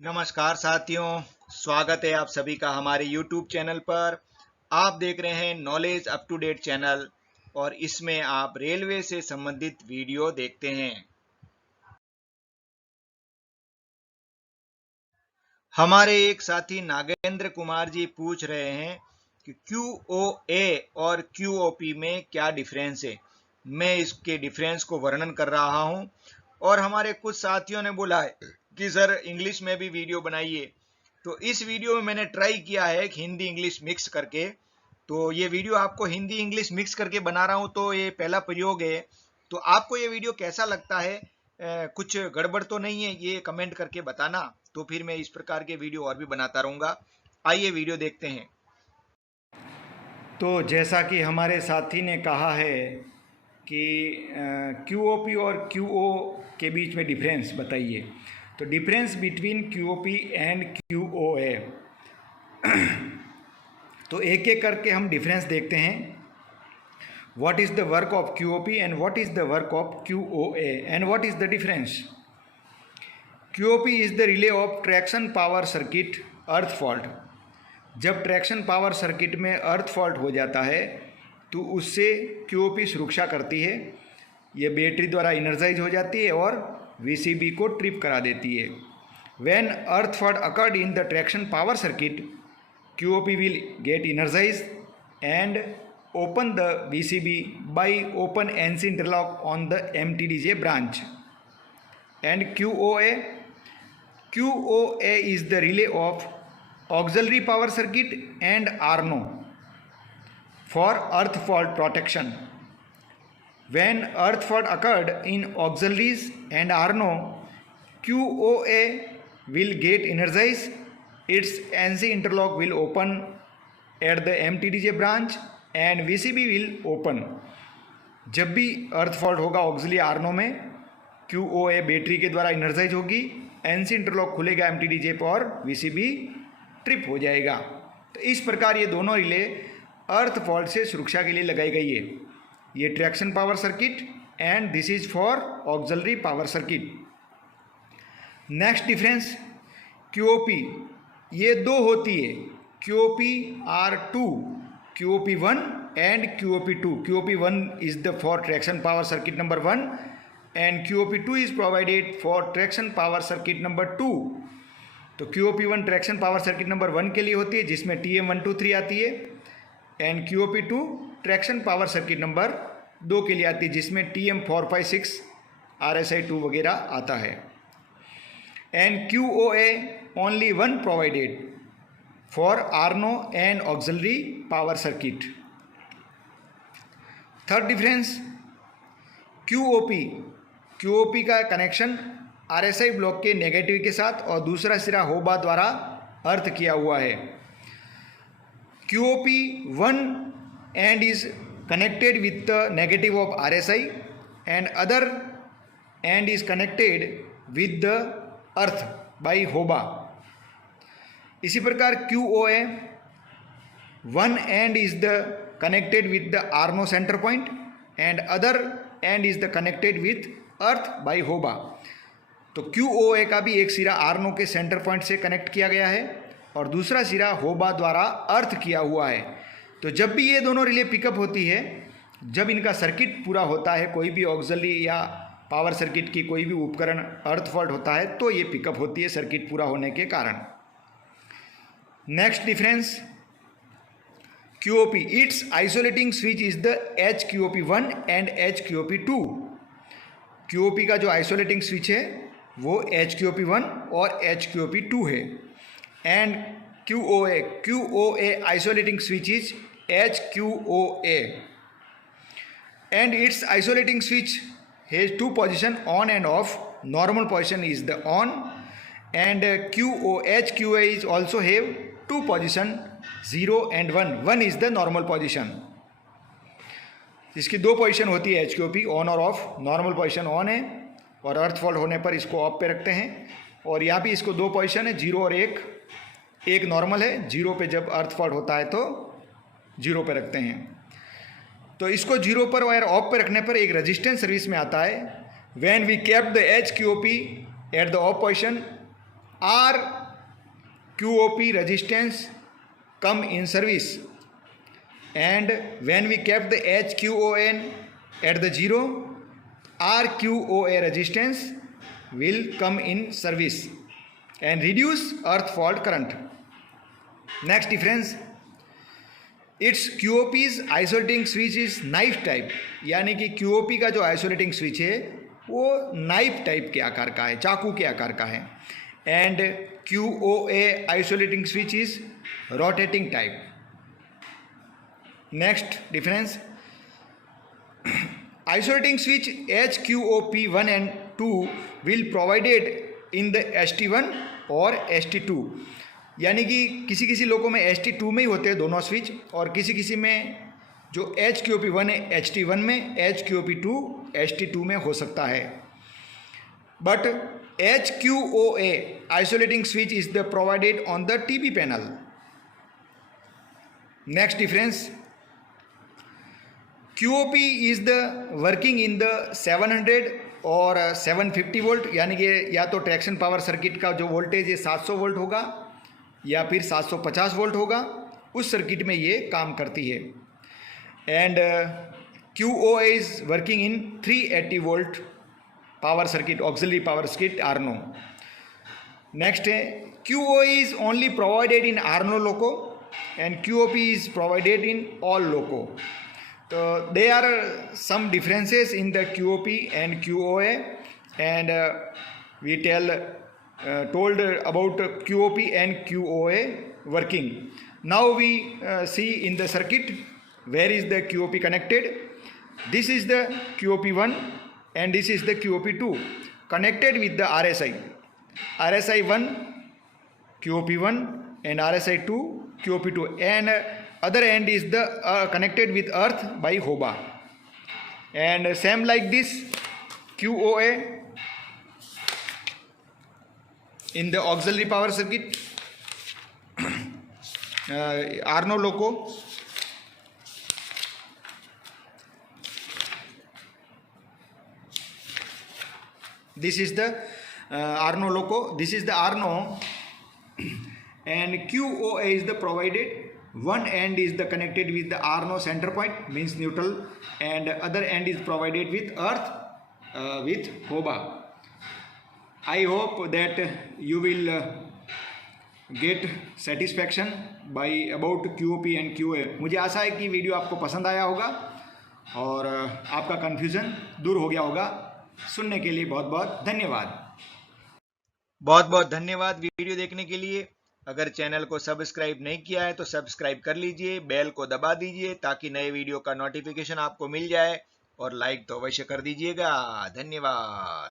नमस्कार साथियों, स्वागत है आप सभी का हमारे YouTube चैनल पर। आप देख रहे हैं knowledge up to date channel और इसमें आप रेलवे से संबंधित वीडियो देखते हैं। हमारे एक साथी नागेंद्र कुमार जी पूछ रहे हैं कि QOA और QOP में क्या डिफरेंस है। मैं इसके डिफरेंस को वर्णन कर रहा हूं और हमारे कुछ साथियों ने बोला है कि सर इंग्लिश में भी वीडियो बनाइए। तो इस वीडियो में मैंने ट्राई किया है कि हिंदी इंग्लिश मिक्स करके, तो ये वीडियो आपको हिंदी इंग्लिश मिक्स करके बना रहा हूं। तो ये पहला प्रयोग है। तो आपको ये वीडियो कैसा लगता है? कुछ गड़बड़ तो नहीं है? ये कमेंट करके बताना, तो फिर मैं इस प्रकार के वीडियो और भी बनाता रहूंगा। आइए वीडियो देखते हैं। तो जैसा कि हमारे साथी ने कहा है कि QOP और QO के बीच में डिफरेंस बताइए। तो difference between QOP and QOA, तो एक एक करके हम डिफरेंस देखते हैं। What is the work of QOP and what is the work of QOA and what is the difference. QOP is the relay of traction power circuit earth fault. जब traction power circuit में अर्थ fault हो जाता है तो उससे QOP सुरक्षा करती है। ये बैटरी द्वारा इनर्जाइज हो जाती है और VCB को ट्रिप करा देती है। When earth fault occurred in the traction power circuit, QOP will get energise and open the VCB by open NC interlock on the MTDJ branch. And QOA is the relay of auxiliary power circuit and Arno for earth fault protection. When earth fault occurred in auxiliaries and Arno, QOA will get energized, its NC interlock will open at the MTDJ branch and VCB will open. जब भी अर्थ fault होगा auxiliary आर्नो में, QOA battery के द्वारा energise होगी, NC interlock खुलेगा MTDJ पर और VCB ट्रिप हो जाएगा। तो इस प्रकार ये दोनों रिले अर्थ फॉल्ट से सुरक्षा के लिए लगाई गई है। ये traction power circuit and this is for auxiliary power circuit. Next difference QOP, ये दो होती है। QOP are two, QOP1 and QOP2. QOP1 is the for traction power circuit number 1 and QOP2 is provided for traction power circuit number 2. तो QOP1 traction power circuit number 1 के लिए होती है जिसमें TM123 आती है, and QOP2 traction power circuit number 2 के लिए आती है जिसमें TM456 RSI2 वगैरह आता है। And QOA only one provided for आर्नो and auxiliary power circuit. Third difference QOP का कनेक्शन RSI ब्लॉक के नेगेटिव के साथ और दूसरा सिरा होबा द्वारा अर्थ किया हुआ है। QOP1 and is connected with the negative of RSI and other and is connected with the earth by होबा। इसी प्रकार QOA 1 and is the connected with the Arno center point and other end is the connected with earth by hoba। तो QOA का भी एक सिरा आर्नो के centre point से कनेक्ट किया गया है और दूसरा सिरा होबा द्वारा अर्थ किया हुआ है। तो जब भी ये दोनों रिले पिकअप होती है, जब इनका सर्किट पूरा होता है, कोई भी ऑक्सिलरी या पावर सर्किट की कोई भी उपकरण अर्थ फॉल्ट होता है तो ये पिकअप होती है सर्किट पूरा होने के कारण। Next difference QOP, its isolating switch is the HQOP1 and HQOP2। QOP का जो आइसोलेटिंग स्विच है वो HQOP1 और HQOP2 है and QOA isolating switch is HQOA and its isolating switch has two position on and off. Normal position is the on and HQA is also have two position 0 and 1. 1 is the normal position। इसकी दो position होती है HQOP, on और of. Normal position on है और अर्थ fault होने पर इसको ऑफ पे रखते हैं, और यहाँ भी इसको दो पोजीशन है 0 और 1। एक नॉर्मल है, 0 पे जब अर्थ फॉल्ट होता है तो 0 पे रखते हैं। तो इसको 0 पर और ऑफ पे रखने पर एक रेजिस्टेंस सर्विस में आता है। When we kept the HQOP at the off position R QOP resistance come in service, and when we kept the HQON at the 0, RQOA resistance will come in service and reduce earth fault current. Next difference, its QOP's isolating switch is knife type, यानी कि QOP का जो isolating switch है वो knife type के आकार का है, चाकू के आकार का है, and QOA isolating switch is rotating type. Next difference, isolating switch HQOP1 and 2 will provided in the ST1 और ST2, यानी कि किसी किसी लोगों में ST2 में ही होते हैं दोनों स्विच, और किसी किसी में जो HQOP1 है HT1 में, HQOP2 ST2 में हो सकता है. But HQOA isolating switch is the provided on the TP panel. Next difference, QOP is the working in the 700 और 750 वोल्ट, यानी कि या तो ट्रैक्शन पावर सर्किट का जो वोल्टेज है 700 वोल्ट होगा या फिर 750 वोल्ट होगा, उस सर्किट में ये काम करती है. And QOA is working in 380 volt power circuit, auxiliary power circuit आर्नो. Next है QOA is only provided in आर्नो loco and QOP is provided in all loco. So there are some differences in the QOP and QOA, and we told about QOP and QOA working. Now we see in the circuit where is the QOP connected. This is the QOP1 and this is the QOP2 connected with the RSI. RSI1 QOP1 and RSI2 QOP2, and other end is the connected with earth by HOBA, and same like this QOA in the auxiliary power circuit Arno loco. This is the Arno loco, this is the Arno, and QOA is the provided. One end is the connected with the Arno center point, means neutral, and other end is provided with earth with HOBA. I hope that you will get satisfaction by about QOP and QA. मुझे आशा है कि video आपको पसंद आया होगा और आपका confusion दूर हो गया होगा. सुनने के लिए बहुत बहुत धन्यवाद. बहुत बहुत धन्यवाद वीडियो देखने के लिए. अगर चैनल को सब्सक्राइब नहीं किया है तो सब्सक्राइब कर लीजिए, बेल को दबा दीजिए ताकि नए वीडियो का नोटिफिकेशन आपको मिल जाए, और लाइक तो अवश्य कर दीजिएगा. धन्यवाद.